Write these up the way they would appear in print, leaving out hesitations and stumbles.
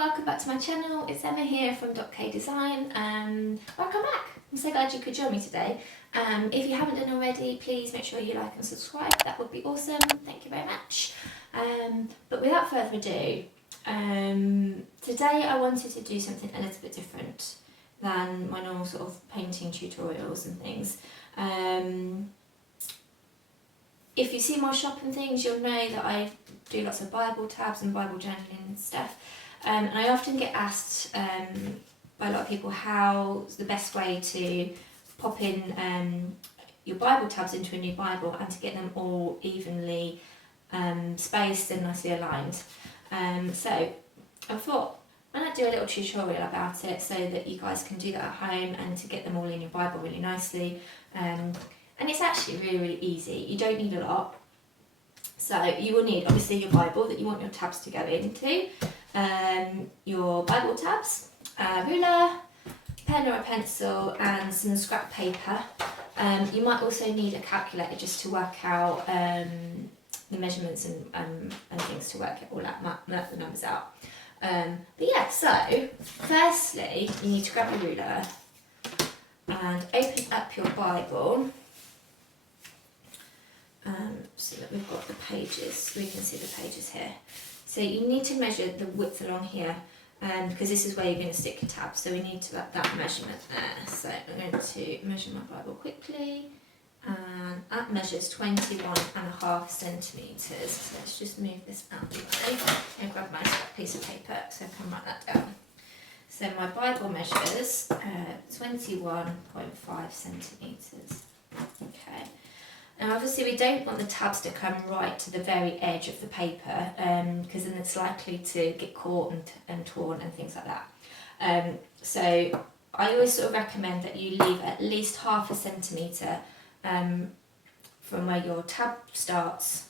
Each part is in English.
welcome back to my channel. It's Emma here from .k Design. Welcome back. I'm so glad you could join me today. If you haven't done already, please make sure you like and subscribe. That would be awesome. Thank you very much. But without further ado, today I wanted to do something a little bit different than my normal sort of painting tutorials and things. If you see my shop and things, you'll know that I do lots of Bible tabs and Bible journaling and stuff. And I often get asked by a lot of people how's the best way to pop in your Bible tabs into a new Bible and to get them all evenly spaced and nicely aligned. So I thought why not do a little tutorial about it so that you guys can do that at home and to get them all in your Bible really nicely. And it's actually really, really easy. You don't need a lot. So you will need obviously your Bible that you want your tabs to go into, your Bible tabs, a ruler, pen or a pencil and some scrap paper. You might also need a calculator just to work out the measurements and things to work it all out, work the numbers out. But yeah, so firstly you need to grab a ruler and open up your Bible. So that we've got the pages, we can see the pages here. So you need to measure the width along here because this is where you're going to stick your tab, so we need to that measurement there. So I'm going to measure my Bible quickly, and that measures 21.5 centimetres. So let's just move this out of the way and grab my piece of paper so I can write that down. So my Bible measures 21.5 centimetres. Okay. Now obviously we don't want the tabs to come right to the very edge of the paper because then it's likely to get caught and torn and things like that. So I always sort of recommend that you leave at least 0.5 centimetre from where your tab starts,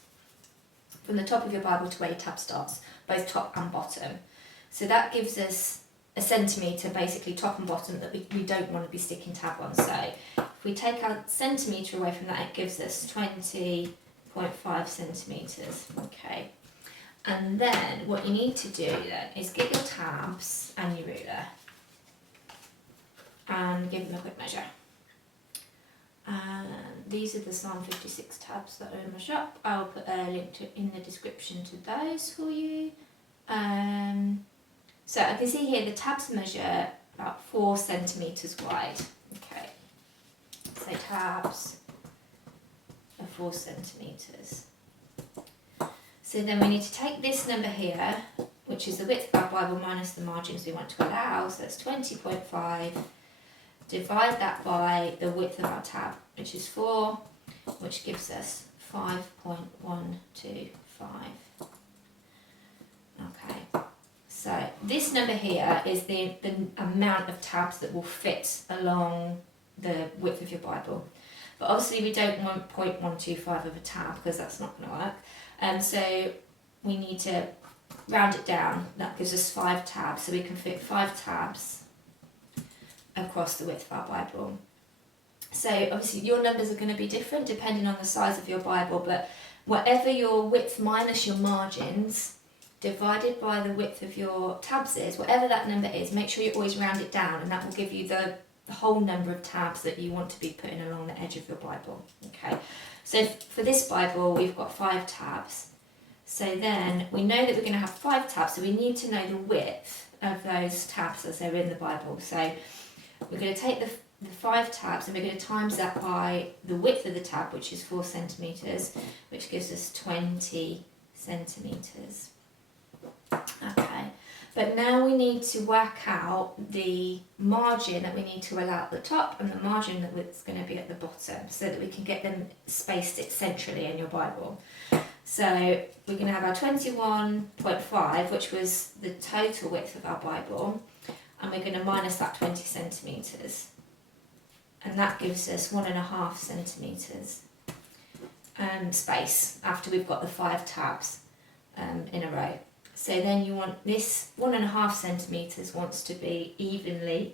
from the top of your Bible to where your tab starts, both top and bottom. So that gives us a centimetre basically top and bottom that we don't want to be sticking tab on. So if we take a centimetre away from that, it gives us 20.5 centimetres. Okay, and then what you need to do then is get your tabs and your ruler and give them a quick measure. And these are the Psalm 56 tabs that are in my shop. I'll put a link in the description to those for you. So I can see here the tabs measure about 4 centimetres wide. Okay, so tabs are 4 centimetres. So then we need to take this number here, which is the width of our Bible minus the margins we want to allow, so that's 20.5. Divide that by the width of our tab, which is 4, which gives us 5.125. Okay. So this number here is the amount of tabs that will fit along the width of your Bible. But obviously we don't want 0.125 of a tab because that's not going to work. So we need to round it down. That gives us 5 tabs. So we can fit 5 tabs across the width of our Bible. So obviously your numbers are going to be different depending on the size of your Bible, but whatever your width minus your margins divided by the width of your tabs is, whatever that number is, make sure you always round it down, and that will give you the whole number of tabs that you want to be putting along the edge of your Bible. Okay, so for this Bible we've got 5 tabs. So then we know that we're going to have 5 tabs, so we need to know the width of those tabs as they're in the Bible. So we're going to take the 5 tabs and we're going to times that by the width of the tab, which is 4 centimetres, which gives us 20 centimetres. Okay, but now we need to work out the margin that we need to allow at the top and the margin that's going to be at the bottom so that we can get them spaced centrally in your Bible. So we're going to have our 21.5, which was the total width of our Bible, and we're going to minus that 20 centimetres, and that gives us 1.5 centimetres space after we've got the 5 tabs in a row. So then you want this 1.5 centimetres wants to be even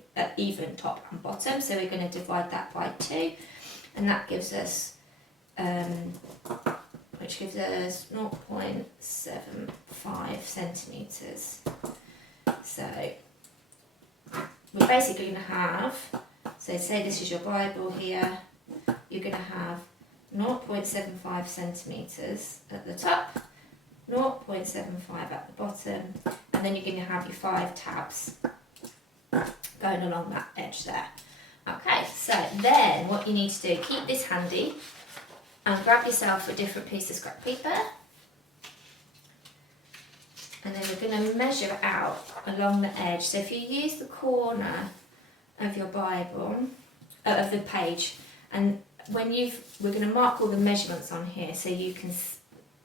top and bottom, so we're going to divide that by 2, and that gives us which gives us 0.75 centimetres. So we're basically going to have, so say this is your Bible here, you're going to have 0.75 centimetres at the top, 0.75 at the bottom, and then you're going to have your 5 tabs going along that edge there. Okay, so then what you need to do, keep this handy and grab yourself a different piece of scrap paper, and then we're going to measure it out along the edge. So if you use the corner of your Bible, of the page, and when we're going to mark all the measurements on here so you can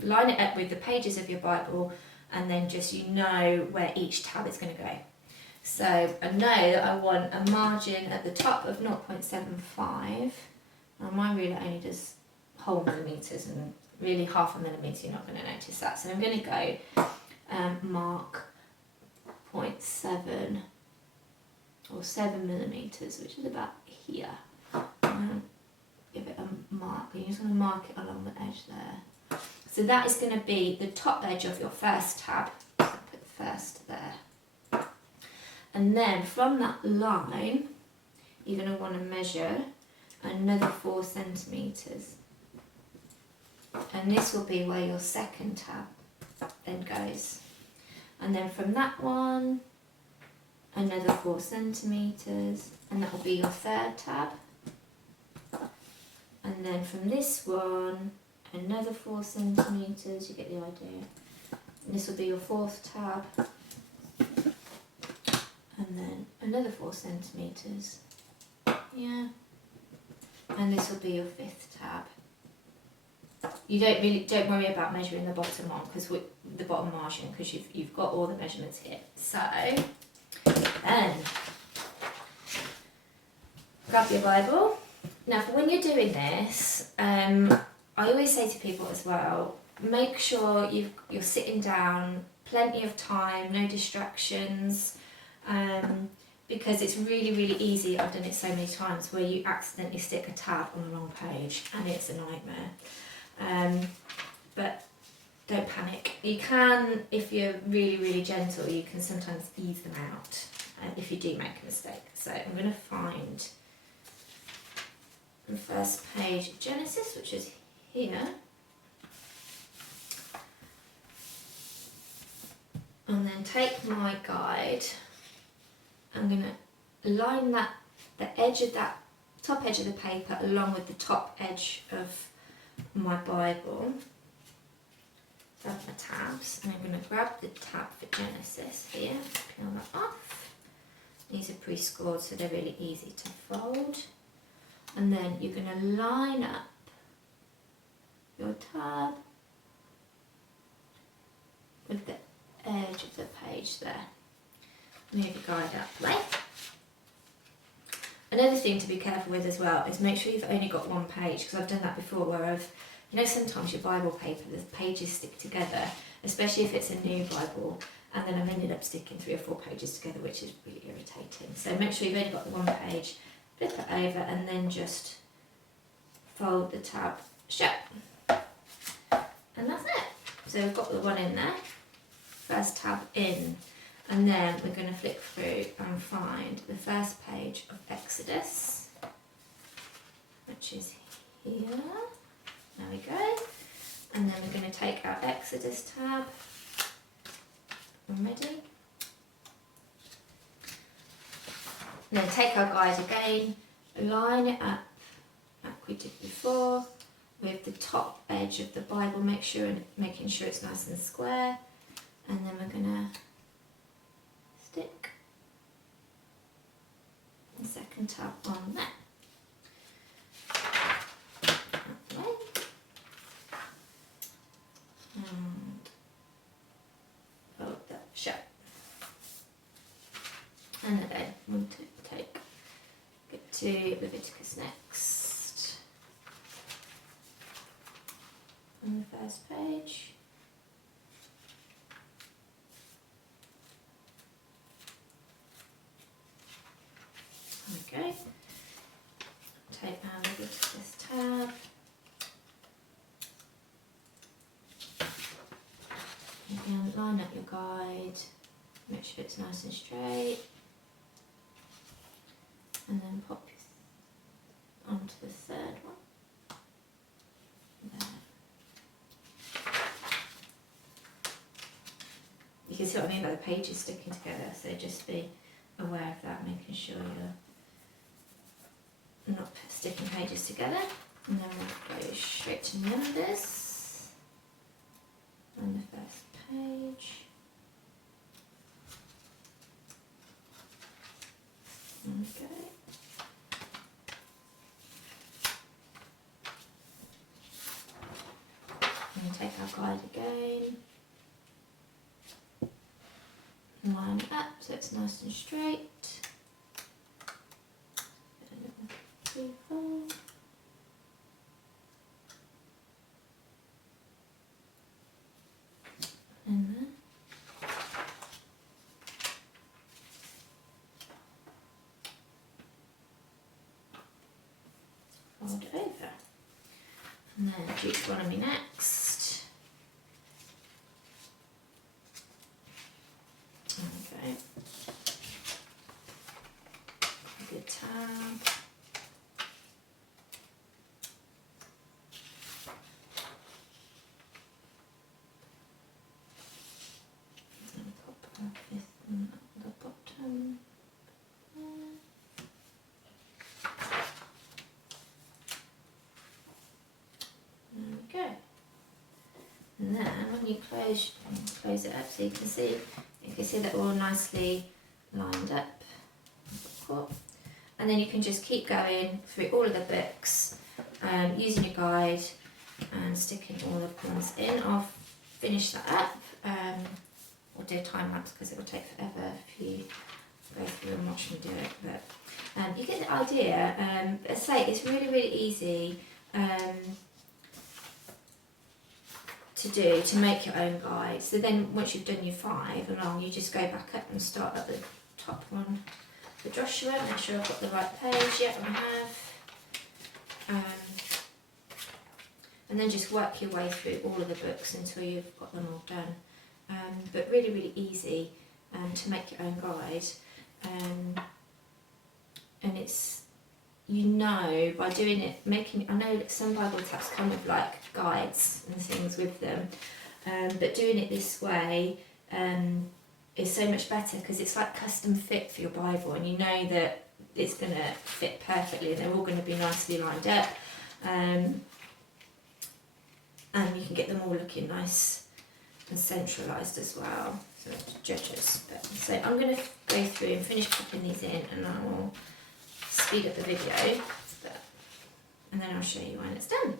line it up with the pages of your Bible, and then just know where each tab is going to go. So I know that I want a margin at the top of 0.75. Now my ruler only does whole millimetres, and really half a millimetre you're not going to notice that. So I'm going to go mark 0.7 or 7 millimetres, which is about here. Give it a mark. You're just going to mark it along the edge there. So that is going to be the top edge of your first tab. So put first there. And then from that line, you're going to want to measure another 4 centimetres. And this will be where your second tab then goes. And then from that one, another 4 centimetres, and that will be your third tab. And then from this one, another 4 centimetres, you get the idea. And this will be your fourth tab. And then another 4 centimetres. Yeah. And this will be your fifth tab. You don't worry about measuring the bottom one, because the bottom margin, because you've got all the measurements here. So then grab your Bible. Now for when you're doing this, I always say to people as well, make sure you're sitting down, plenty of time, no distractions, because it's really, really easy, I've done it so many times, where you accidentally stick a tab on the wrong page and it's a nightmare. But don't panic. You can, if you're really, really gentle, you can sometimes ease them out if you do make a mistake. So I'm going to find the first page of Genesis, which is here. And then take my guide. I'm going to line the edge of that top edge of the paper along with the top edge of my Bible. Grab my tabs, and I'm going to grab the tab for Genesis here, peel that off. These are pre-scored, so they're really easy to fold. And then you're going to line up your tab with the edge of the page there. Move your guide out the way. Another thing to be careful with as well is make sure you've only got one page, because I've done that before where sometimes your Bible paper, the pages stick together, especially if it's a new Bible, and then I've ended up sticking 3 or 4 pages together, which is really irritating. So make sure you've only got the one page, flip it over, and then just fold the tab shut. And that's it. So we've got the one in there, first tab in, and then we're going to flick through and find the first page of Exodus, which is here. There we go. And then we're going to take our Exodus tab. I'm ready. Then take our guide again, line it up like we did before with the top edge of the Bible, making sure it's nice and square, and then we're going to stick the second tab on there. And fold that shut. And then we'll get to Leviticus next. On the first page. There we go. Take our Leviticus tab. Again, line up your guide Make sure it's nice and straight. And then pop onto the third one. There. You can see what I mean by the pages sticking together, so just be aware of that, making sure you're not sticking pages together. And then we'll go straight to numbers on the first page. Okay. And take our guide again. Line it up so it's nice and straight. 3, 4. And then fold it over. And then Deuteronomy next. Okay. A good tab. And pop our fifth one at the bottom. There we go. And then when you close it up, so you can see that all nicely lined up. Cool. And then you can just keep going through all of the books, using your guide and sticking all of the ones in. I'll finish that up. We'll do a time lapse because it will take forever if you go through and watch me do it. But you get the idea. As I say, it's really, really easy to make your own guide. So then once you've done your 5 along, you just go back up and start at the top one for Joshua. Make sure I've got the right page. Yep, I have. And then just work your way through all of the books until you've got them all done. But really, really easy to make your own guide. And it's, you know, by doing it, I know that some Bible tabs come with like guides and things with them, but doing it this way is so much better because it's like custom fit for your Bible, and you know that it's going to fit perfectly and they're all going to be nicely lined up, and you can get them all looking nice and centralised as well, so Judges. So I'm going to go through and finish popping these in, and I will speed up the video, and then I'll show you when it's done.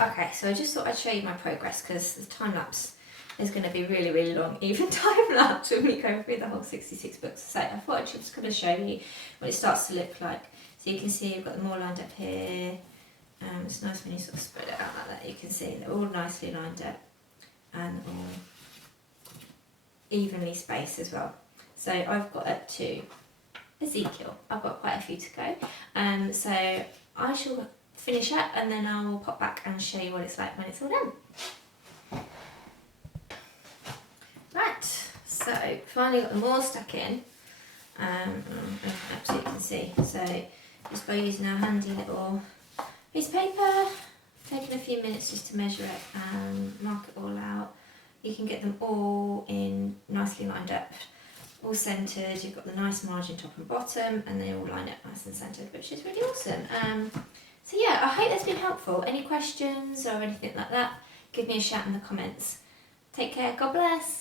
Okay, so I just thought I'd show you my progress because the time lapse is going to be really, really long, even time lapse when we go through the whole 66 books. So I thought I'd just kind of show you what it starts to look like. So you can see I've got them all lined up here. It's nice when you sort of spread it out like that. You can see they're all nicely lined up and all evenly spaced as well. So I've got up to Ezekiel. I've got quite a few to go. So I shall finish up and then I will pop back and show you what it's like when it's all done. Right, so finally got them all stuck in. Absolutely can see. So just by using our handy little piece of paper, taking a few minutes just to measure it and mark it all out. You can get them all in nicely lined up, all centred. You've got the nice margin top and bottom and they all line up nice and centred, which is really awesome. So yeah, I hope that's been helpful. Any questions or anything like that, give me a shout in the comments. Take care, God bless.